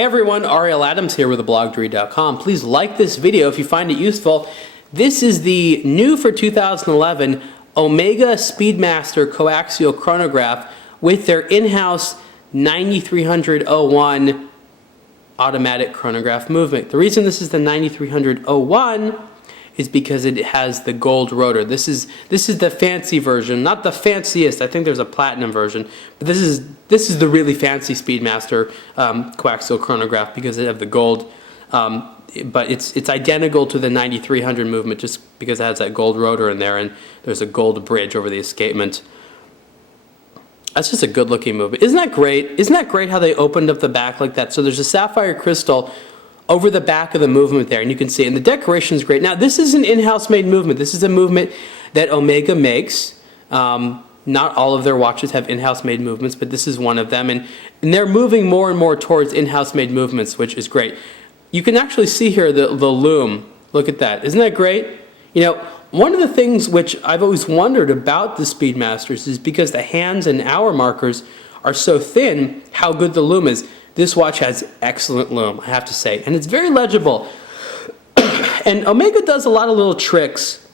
Hey everyone, Ariel Adams here with theblogdery.com. Please like this video if you find it useful. This is the new for 2011 Omega Speedmaster coaxial chronograph with their in-house 9300-01 automatic chronograph movement. The reason this is the 9300-01 is because it has the gold rotor. This is the fancy version, not the fanciest. I think there's a platinum version, but this is the really fancy Speedmaster coaxial chronograph because they have the gold. But it's identical to the 9300 movement just because it has that gold rotor in there, and there's a gold bridge over the escapement. That's just a good looking movement. Isn't that great? Isn't that great how they opened up the back like that? So there's a sapphire crystal over the back of the movement there, and you can see, and the decoration is great. Now this is an in-house made movement. This is a movement that Omega makes. Not all of their watches have in-house made movements, but this is one of them, and they're moving more and more towards in-house made movements, which is great. You can actually see here the Lume. Look at that. Isn't that great? You know, one of the things which I've always wondered about the Speedmasters is because the hands and hour markers are so thin, how good the Lume is. This watch has excellent Lume, I have to say, and it's very legible. And Omega does a lot of little tricks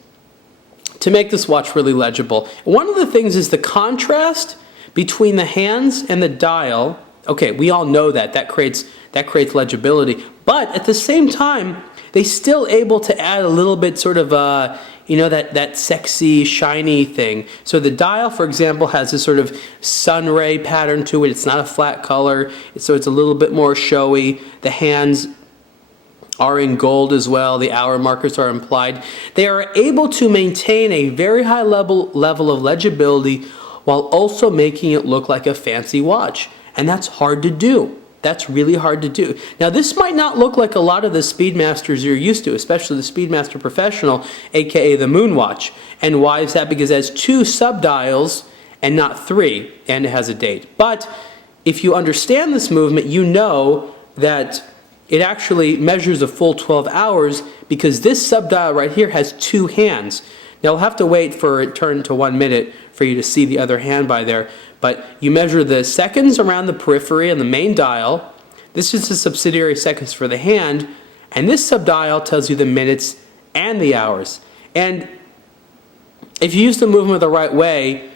to make this watch really legible. One of the things is the contrast between the hands and the dial. Okay, we all know that creates legibility, but at the same time, they're still able to add a little bit sort of you know, that sexy, shiny thing. So the dial, for example, has this sort of sun ray pattern to it. It's not a flat color, so it's a little bit more showy. The hands are in gold as well. The hour markers are implied. They are able to maintain a very high level of legibility while also making it look like a fancy watch. And that's hard to do. That's really hard to do. Now this might not look like a lot of the Speedmasters you're used to, especially the Speedmaster Professional, aka the Moonwatch. And why is that? Because it has 2 subdials and not 3, and it has a date. But if you understand this movement, you know that it actually measures a full 12 hours because this subdial right here has 2 hands. Now I'll have to wait for it turn to 1 minute for you to see the other hand by there. But you measure the seconds around the periphery and the main dial. This is the subsidiary seconds for the hand. And this subdial tells you the minutes and the hours. And if you use the movement the right way,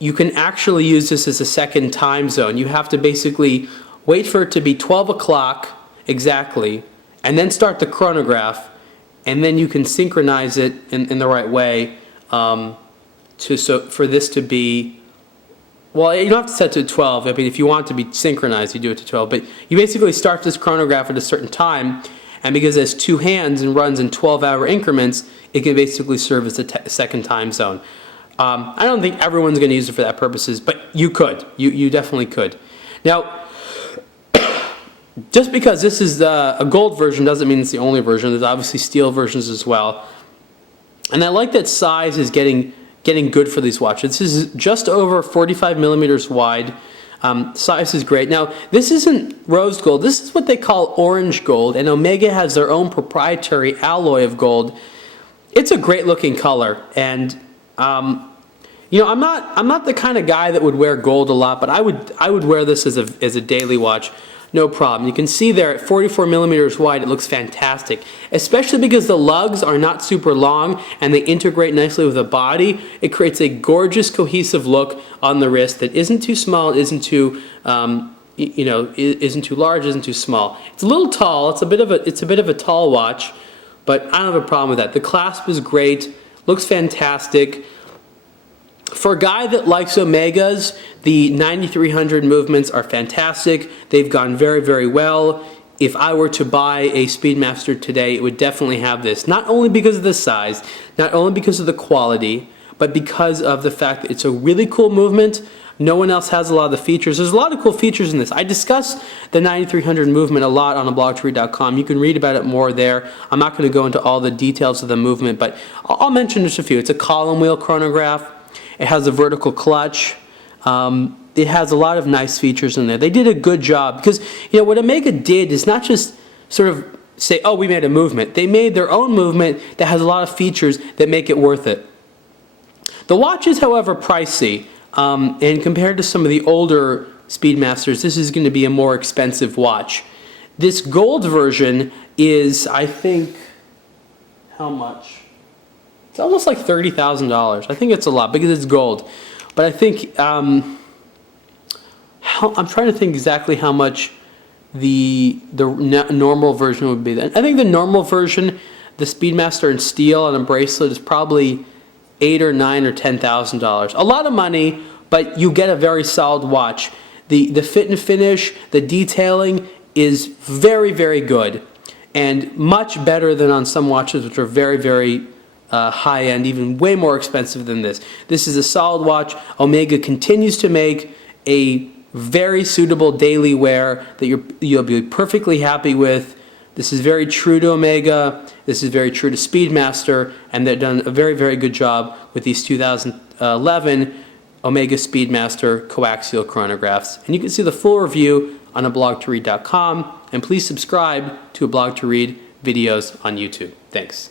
you can actually use this as a second time zone. You have to basically wait for it to be 12 o'clock exactly, and then start the chronograph, and then you can synchronize it in the right way for this to be, well, you don't have to set it to 12. I mean, if you want it to be synchronized, you do it to 12. But you basically start this chronograph at a certain time, and because it has 2 hands and runs in 12-hour increments, it can basically serve as a second time zone. I don't think everyone's going to use it for that purposes, but you could. You definitely could. Now, just because this is a gold version doesn't mean it's the only version. There's obviously steel versions as well. And I like that size is getting good for these watches. This is just over 45 millimeters wide. Size is great. Now, this isn't rose gold. This is what they call orange gold, and Omega has their own proprietary alloy of gold. It's a great looking color, and you know, I'm not the kind of guy that would wear gold a lot, but I would wear this as a daily watch. No problem. You can see there at 44 millimeters wide, it looks fantastic, especially because the lugs are not super long and they integrate nicely with the body. It creates a gorgeous cohesive look on the wrist that isn't too small, isn't too you know, isn't too large, isn't too small. It's a little tall. It's a bit of a tall watch, but I don't have a problem with that. The clasp is great. Looks fantastic. For a guy that likes Omegas, the 9300 movements are fantastic. They've gone very, very well. If I were to buy a Speedmaster today, it would definitely have this. Not only because of the size, not only because of the quality, but because of the fact that it's a really cool movement. No one else has a lot of the features. There's a lot of cool features in this. I discuss the 9300 movement a lot on theblogdery.com. You can read about it more there. I'm not going to go into all the details of the movement, but I'll mention just a few. It's a column wheel chronograph. It has a vertical clutch. It has a lot of nice features in there. They did a good job because, you know, what Omega did is not just sort of say, oh, we made a movement. They made their own movement that has a lot of features that make it worth it. The watch is, however, pricey, and compared to some of the older Speedmasters, this is going to be a more expensive watch. This gold version is, I think, how much? It's almost like $30,000. I think it's a lot because it's gold. But I think, I'm trying to think exactly how much the normal version would be. I think the normal version, the Speedmaster in steel and a bracelet, is probably $8 or $9 or $10,000. A lot of money, but you get a very solid watch. The fit and finish, the detailing is very, very good, and much better than on some watches which are very, very high end, even way more expensive than this. This is a solid watch. Omega continues to make a very suitable daily wear that you'll be perfectly happy with. This is very true to Omega. This is very true to Speedmaster, and they've done a very, very good job with these 2011 Omega Speedmaster coaxial chronographs. And you can see the full review on ablogtoread.com, and please subscribe to A Blog to Read videos on YouTube. Thanks.